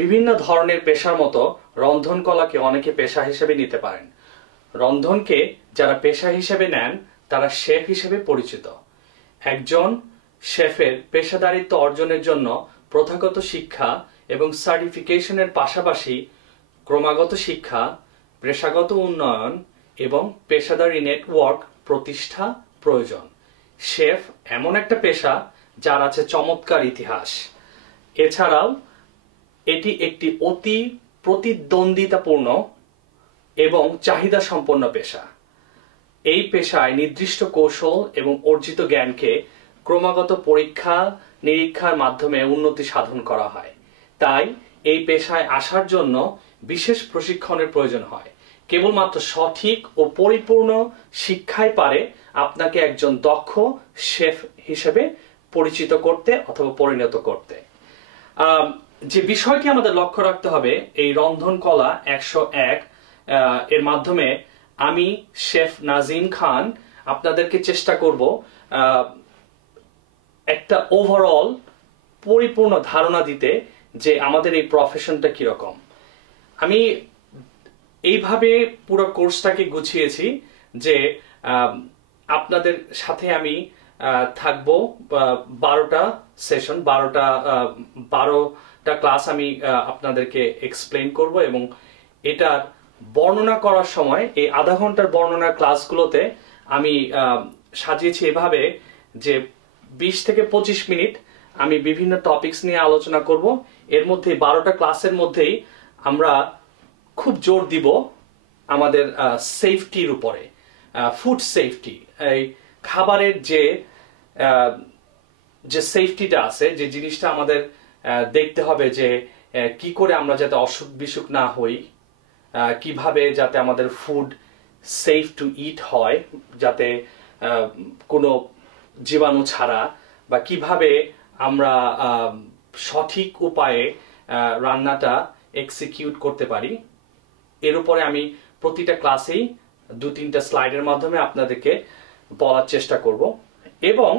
বিভিন্ন ধরনের পেশার মতো রন্ধন কলাকে অনেকে পেশা হিসেবে নিতে পারেন। রন্ধনকে যারা পেশা হিসেবে নেন তারা শেফ হিসেবে পরিচিত। একজন শেফের পেশাদারিত্ব অর্জনের জন্য প্রথাগত শিক্ষা এবং সার্টিফিকেশনের পাশাপাশি ক্রমাগত শিক্ষা, পেশাগত উন্নয়ন এবং পেশাদারি নেটওয়ার্ক প্রতিষ্ঠা প্রয়োজন। শেফ এমন একটা পেশা যার আছে চমৎকার ইতিহাস। এছাড়াও এটি একটি অতি প্রতিদ্বন্দ্বিতাপূর্ণ এবং চাহিদা সম্পন্ন পেশা। এই পেশায় নির্দিষ্ট কৌশল এবং অর্জিত জ্ঞানকে ক্রমাগত পরীক্ষা নিরীক্ষার মাধ্যমে উন্নতি সাধন করা হয়। তাই এই পেশায় আসার জন্য বিশেষ প্রশিক্ষণের প্রয়োজন হয়। কেবলমাত্র সঠিক ও পরিপূর্ণ শিক্ষাই পারে আপনাকে একজন দক্ষ শেফ হিসেবে পরিচিত করতে অথবা পরিণত করতে। যে বিষয়টি আমাদের লক্ষ্য রাখতে হবে এই রন্ধন কলা 101 এর মাধ্যমে আমি শেফ নাজিম খান আপনাদেরকে চেষ্টা করব একটা ওভারঅল পরিপূর্ণ ধারণা দিতে যে আমাদের এই প্রফেশনটা কিরকম। আমি এইভাবে পুরো কোর্সটাকে গুছিয়েছি যে আপনাদের সাথে আমি থাকবো 12টা সেশন, 12টা ক্লাস আমি আপনাদেরকে এক্সপ্লেন করব এবং এটার বর্ণনা করার সময় এই আধা ঘন্টার বর্ণনা ক্লাসগুলোতে আমি সাজিয়েছি এভাবে যে 20 থেকে 25 মিনিট আমি বিভিন্ন টপিকস নিয়ে আলোচনা করব। এর মধ্যে 12টা ক্লাসের মধ্যেই আমরা খুব জোর দিব আমাদের সেফটির উপরে, ফুড সেফটি, এই খাবারের যে সেফটিটা আছে, যে জিনিসটা আমাদের দেখতে হবে যে কি করে আমরা যাতে অসুখ বিসুখ না হই, কিভাবে যাতে আমাদের ফুড সেফ টু ইট হয়, যাতে কোনো জীবাণু ছাড়া, বা কিভাবে আমরা সঠিক উপায়ে রান্নাটা এক্সিকিউট করতে পারি। এর উপরে আমি প্রতিটা ক্লাসেই 2-3টা স্লাইডের মাধ্যমে আপনাদেরকে বলার চেষ্টা করব। এবং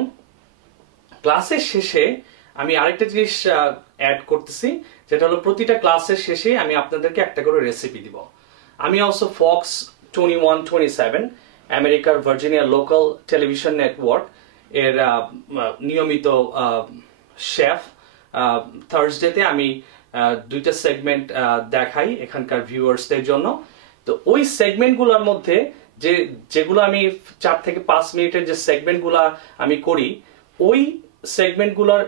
ক্লাসের শেষে আমি আরেকটা জিনিস অ্যাড করতেছি, যেটা হলো প্রতিটা ক্লাসের শেষে আমি আপনাদেরকে একটা করে রেসিপি দিব। আমি অলসো ফক্স 2127 আমেরিকার ভার্জিনিয়া লোকাল টেলিভিশন নেটওয়ার্ক এর নিয়মিত শেফ। থার্সডেতে আমি 2টা সেগমেন্ট দেখাই এখানকার ভিউয়ার্সদের জন্য। তো ওই সেগমেন্টগুলোর মধ্যে যেগুলো আমি 4 থেকে 5 মিনিটের যে সেগমেন্টগুলো আমি করি, ওই সেগমেন্টগুলোর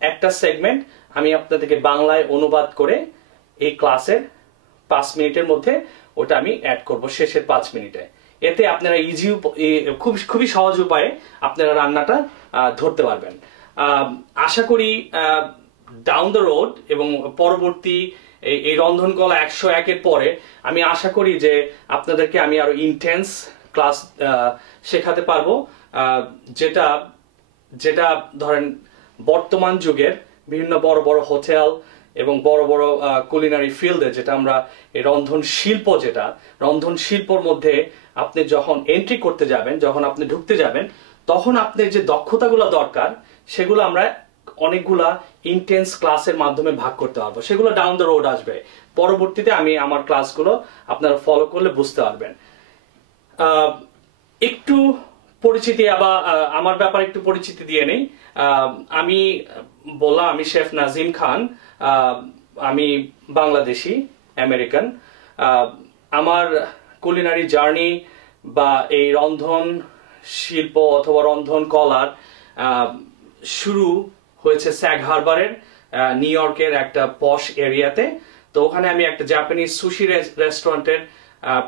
একটা সেগমেন্ট আমি আপনাদেরকে বাংলায় অনুবাদ করে এই ক্লাসের 5 মিনিটের মধ্যে ওটা আমি অ্যাড করব শেষের 5 মিনিটে। এতে আপনারা খুবই সহজ উপায়ে আপনারা রান্নাটা ধরতে পারবেন। আশা করি ডাউন দ্য রোড এবং পরবর্তী এই রন্ধন কলা 101-এর পরে আমি আশা করি যে আপনাদেরকে আমি আরো ইন্টেন্স ক্লাস শেখাতে পারবো, যেটা ধরেন বর্তমান যুগের বিভিন্ন বড় বড় হোটেল এবং বড় বড় কুলিনারি ফিল্ডে যেটা আমরা এই রন্ধন শিল্পর মধ্যে আপনি যখন এন্ট্রি করতে যাবেন, যখন আপনি ঢুকতে যাবেন, তখন আপনার যে দক্ষতাগুলো দরকার সেগুলো আমরা অনেকগুলা ইন্টেন্স ক্লাসের মাধ্যমে ভাগ করতে পারবো। সেগুলো ডাউন দ্য রোড আসবে। পরবর্তীতে আমি আমার ক্লাসগুলো আপনারা ফলো করলে বুঝতে পারবেন। একটু পরিচিতি আমার ব্যাপারে একটু পরিচিতি দিয়ে নেই। আমি বললাম আমি শেফ নাজিম খান, আমি বাংলাদেশি আমেরিকান। আমার কুলিনারি জার্নি বা এই রন্ধন শিল্প অথবা রন্ধন কলার শুরু হয়েছে স্যাগ হারবারের নিউ ইয়র্কের একটা পশ এরিয়াতে। তো ওখানে আমি একটা জাপানিজ সুশি রেস্টুরেন্টের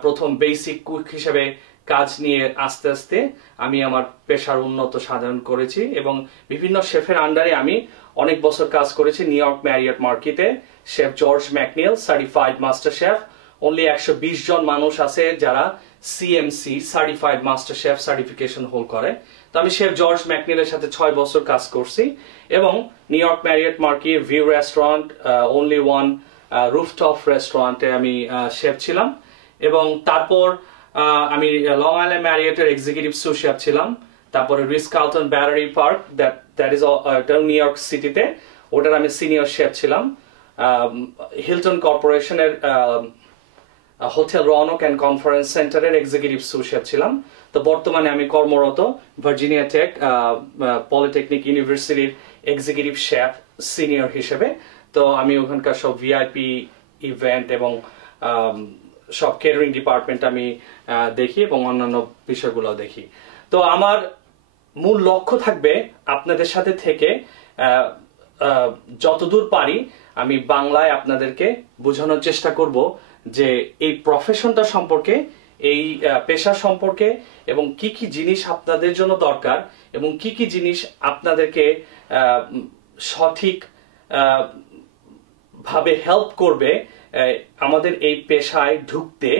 প্রথম বেসিক কুক হিসেবে কাজ নিয়ে আস্তে আস্তে আমি আমার পেশার উন্নত সাধন করেছি এবং বিভিন্ন শেফের আন্ডারে আমি অনেক বছর কাজ করেছি। নিউ ইয়র্ক ম্যারিয়ট মার্কেটে chef George McNeil certified master chef. Only 120 জন মানুষ আছে যারা CMC certified master chef certification hold করে। তো আমি শেফ জর্জ ম্যাকনিলের সাথে 6 বছর কাজ করছি এবং New York Marriott market view restaurant, only one rooftop রেস্টুরেন্টে আমি শেফ ছিলাম এবং তারপর আমি লং আইল্যান্ড ম্যারিয়টের এক্সিকিউটিভ সু শেফ ছিলাম। তারপরে Ritz Carlton Battery Park, that is New York সিটিতে, ওটার আমি সিনিয়র শেফ ছিলাম। হিলটন কর্পোরেশনের হোটেল রৌনক অ্যান্ড কনফারেন্স সেন্টারের এক্সিকিউটিভ সু শেফ ছিলাম। তো বর্তমানে আমি কর্মরত ভার্জিনিয়া টেক পলিটেকনিক ইউনিভার্সিটির এক্সিকিউটিভ শেফ সিনিয়র হিসেবে। তো আমি ওখানকার সব ভিআইপি ইভেন্ট এবং সব কেটারিং ডিপার্টমেন্ট আমি দেখি এবং অন্যান্য বিষয়গুলো দেখি। তো আমার মূল লক্ষ্য থাকবে আপনাদের সাথে থেকে যতদূর পারি আমি বাংলায় আপনাদেরকে বোঝানোর চেষ্টা করব যে এই প্রফেশনটা সম্পর্কে, এই পেশা সম্পর্কে, এবং কি কি জিনিস আপনাদের জন্য দরকার এবং কি কি জিনিস আপনাদেরকে সঠিক ভাবে হেল্প করবে আমাদের এই পেশায় ঢুকতে,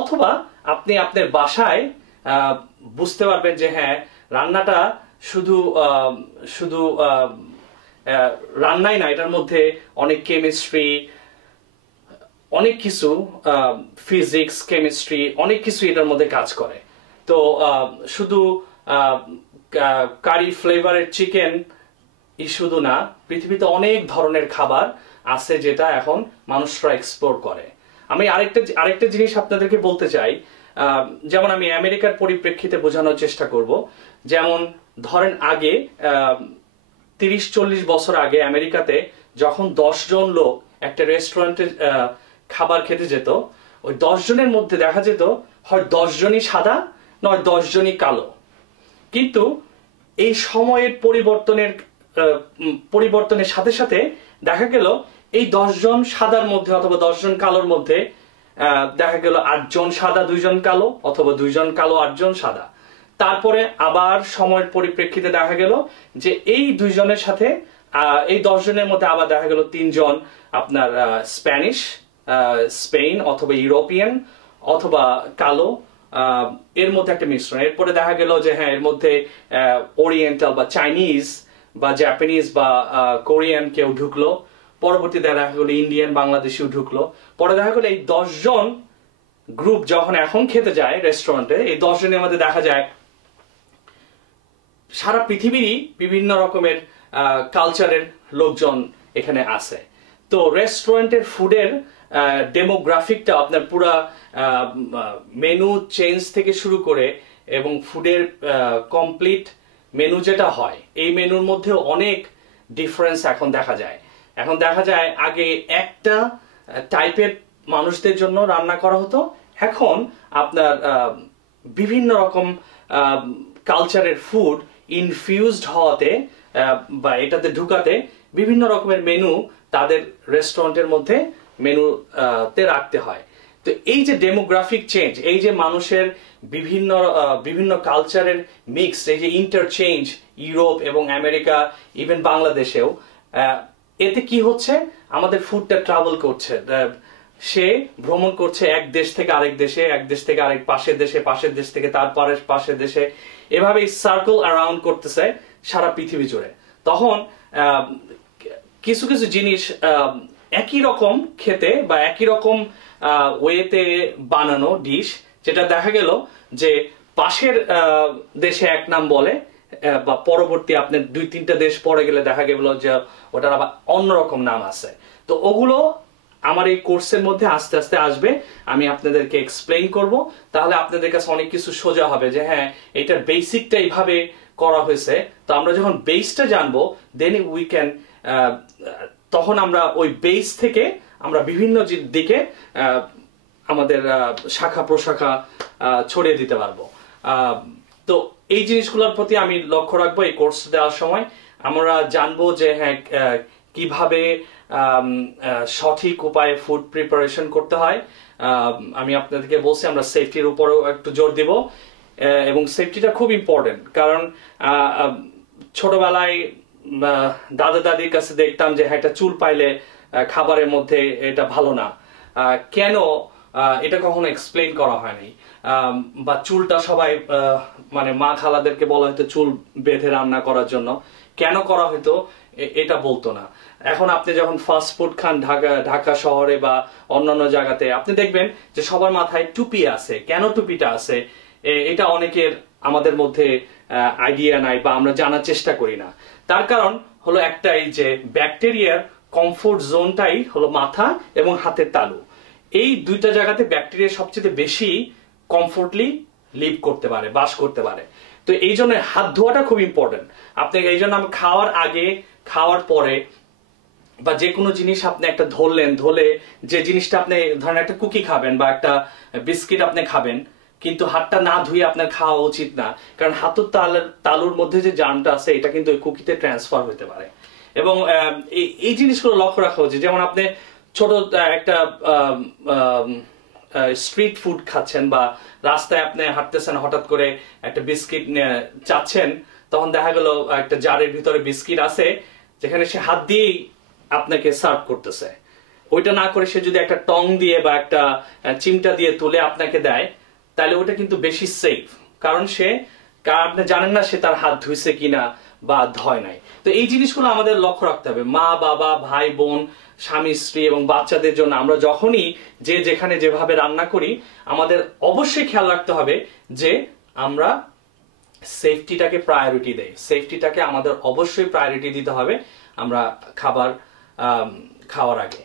অথবা আপনি আপনার বাসায় বুঝতে পারবেন যে হ্যাঁ, রান্নাটা শুধু শুধু রান্নাই না, এটার মধ্যে অনেক কেমিস্ট্রি, অনেক কিছু ফিজিক্স, কেমিস্ট্রি, অনেক কিছু এটার মধ্যে কাজ করে। তো শুধু কারি ফ্লেভারের চিকেন শুধু না, পৃথিবীতে অনেক ধরনের খাবার আছে যেটা এখন মানুষরা এক্সপ্লোর করে। আমি আরেকটা জিনিস আপনাদেরকে বলতে চাই, যেমন আমি আমেরিকার পরিপ্রেক্ষিতে বোঝানোর চেষ্টা করব। যেমন ধরেন আগে 30-40 বছর আগে আমেরিকাতে যখন 10 জন লোক একটা রেস্টুরেন্টে খাবার খেতে যেত, ওই 10 জনের মধ্যে দেখা যেত হয় 10 জনই সাদা, নয় 10 জনই কালো। কিন্তু এই সময়ের পরিবর্তনের সাথে সাথে দেখা গেল এই 10 জন সাদার মধ্যে অথবা 10 জন কালোর মধ্যে দেখা গেল 8 জন সাদা 2 জন কালো, অথবা 2 জন কালো 8 জন সাদা। তারপরে আবার সময়ের পরিপ্রেক্ষিতে দেখা গেল যে এই 2 জনের সাথে এই 10 জনের মধ্যে আবার দেখা গেল 3 জন আপনার স্প্যানিশ, স্পেন অথবা ইউরোপিয়ান অথবা কালো, এর মধ্যে একটা মিশ্রণ। এরপরে দেখা গেল যে হ্যাঁ, এর মধ্যে ওরিয়েন্টাল বা চাইনিজ বা জাপানিজ বা কোরিয়ান কেউ ঢুকলো। পরবর্তীতে দেখা গেল ইন্ডিয়ান, বাংলাদেশিও ঢুকলো। পরে দেখা গেল এই 10 জন গ্রুপ যখন এখন খেতে যায় রেস্টুরেন্টে, এই 10 জনের মধ্যে দেখা যায় সারা পৃথিবীরই বিভিন্ন রকমের কালচারের লোকজন এখানে আছে। তো রেস্টুরেন্টের ফুডের ডেমোগ্রাফিকটা আপনার পুরা মেনু চেঞ্জ থেকে শুরু করে এবং ফুডের কমপ্লিট মেনু যেটা হয়, এই মেনুর মধ্যে অনেক ডিফারেন্স এখন দেখা যায়। এখন দেখা যায় আগে একটা টাইপের মানুষদের জন্য রান্না করা হতো, এখন আপনার বিভিন্ন রকম কালচারের ফুড ইনফিউজড হওয়াতে বা এটাতে ঢুকাতে বিভিন্ন রকমের মেনু তাদের রেস্টুরেন্টের মধ্যে মেনুতে রাখতে হয়। তো এই যে ডেমোগ্রাফিক চেঞ্জ, এই যে মানুষের বিভিন্ন কালচারের মিক্স, এই যে ইন্টারচেঞ্জ ইউরোপ এবং আমেরিকা, ইভেন বাংলাদেশেও, এতে কি হচ্ছে, আমাদের ফুডটা ট্রাভেল করছে, সে ভ্রমণ করছে এক দেশ থেকে আরেক দেশে, এক দেশ থেকে আরেক পাশের দেশে, পাশের দেশ থেকে তার পাশের দেশে, এভাবে সার্কেল অ্যারাউন্ড করতেছে সারা পৃথিবী জুড়ে। তখন কিছু কিছু জিনিস একই রকম খেতে বা একই রকম ওয়েতে বানানো ডিশ, যেটা দেখা গেল যে পাশের দেশে এক নাম বলে বা পরবর্তী আপনার 2-3টা দেশ পরে গেলে দেখা গেল যে ওটার আবার অন্যরকম নাম আছে। তো ওগুলো আমার এই কোর্সের মধ্যে আস্তে আস্তে আসবে, আমি আপনাদেরকে এক্সপ্লেইন করব। তাহলে আপনাদের কাছে অনেক কিছু সোজা হবে যে হ্যাঁ, এটার বেসিকটা এইভাবে করা হয়েছে। তো আমরা যখন বেসটা জানবো, দেন উই ক্যান, তখন আমরা ওই বেস থেকে আমরা বিভিন্ন দিকে আমাদের শাখা প্রশাখা ছড়িয়ে দিতে পারবো। তো এই জিনিসগুলোর প্রতি আমি লক্ষ্য রাখবো এই কোর্স দেওয়ার সময়। আমরা জানবো যে হ্যাঁ, কিভাবে সঠিক উপায়ে ফুড প্রিপারেশন করতে হয়। আমি আপনাদেরকে বলছি আমরা সেফটির উপরেও একটু জোর দিব, এবং সেফটিটা খুব ইম্পর্টেন্ট। কারণ ছোটবেলায় দাদা দাদির কাছে দেখতাম যে হ্যাঁ, একটা চুল পাইলে খাবারের মধ্যে এটা ভালো না, কেন এটা কখনো এক্সপ্লেইন করা হয়নি। বা চুলটা সবাই মানে মা খালাদেরকে বলা হয়তো চুল বেঁধে রান্না করার জন্য, কেন করা হয়তো এটা বলতো না। এখন আপনি যখন ফাস্ট ফুড খান ঢাকা শহরে বা অন্যান্য জায়গাতে, আপনি দেখবেন যে সবার মাথায় টুপি আছে। কেন টুপিটা আছে এটা অনেকের আমাদের মধ্যে আইডিয়া নাই বা আমরা জানার চেষ্টা করি না। তার কারণ হলো একটাই, যে ব্যাকটেরিয়ার কমফোর্ট জোনটাই হলো মাথা এবং হাতের তালু। এই দুইটা জায়গাতে ব্যাকটেরিয়া সবচেয়ে বেশি কমফোর্টলি লিভ করতে পারে, বাস করতে পারে। তো এই জন্য হাত ধোয়াটা খুব ইম্পর্টেন্ট। আপনাকে এই জন্য আমি খাওয়ার আগে, খাওয়ার পরে বা যে কোনো জিনিস আপনি একটা ধরলে যে জিনিসটা আপনি ধরেন একটা কুকি খাবেন বা একটা বিস্কিট আপনি খাবেন, কিন্তু হাতটা না ধুয়ে আপনার খাওয়া উচিত না, কারণ হাতের তালুর মধ্যে যে জার্মটা আছে এটা কিন্তু ওই কুকিতে ট্রান্সফার হতে পারে। এবং এই জিনিসগুলো লক্ষ্য রাখা উচিত। যেমন আপনি ছোট একটা স্ট্রিট ফুড খাচ্ছেন বা রাস্তায় আপনি হাঁটতেছেন, হঠাৎ করে একটা বিস্কিট চাচ্ছেন, তখন দেখা গেল একটা জারের ভিতরে বিস্কিট আছে যেখানে সে হাত দিয়েই আপনাকে সার্ভ করতেছে। ওইটা না করে সে যদি একটা টং দিয়ে বা একটা চিমটা দিয়ে তুলে আপনাকে দেয়, তাহলে ওটা কিন্তু বেশি সেফ, কারণ আপনি জানেন না সে তার হাত ধুইছে কিনা বা ধয় নাই। তো এই জিনিসগুলো আমাদের লক্ষ্য রাখতে হবে। মা বাবা, ভাই বোন, স্বামী স্ত্রী এবং বাচ্চাদের জন্য আমরা যখনই যে যেখানে যেভাবে রান্না করি, আমাদের অবশ্যই খেয়াল রাখতে হবে যে আমরা সেফটিটাকে প্রায়োরিটি দেই। সেফটিটাকে আমাদের অবশ্যই প্রায়োরিটি দিতে হবে আমরা খাবার খাওয়ার আগে।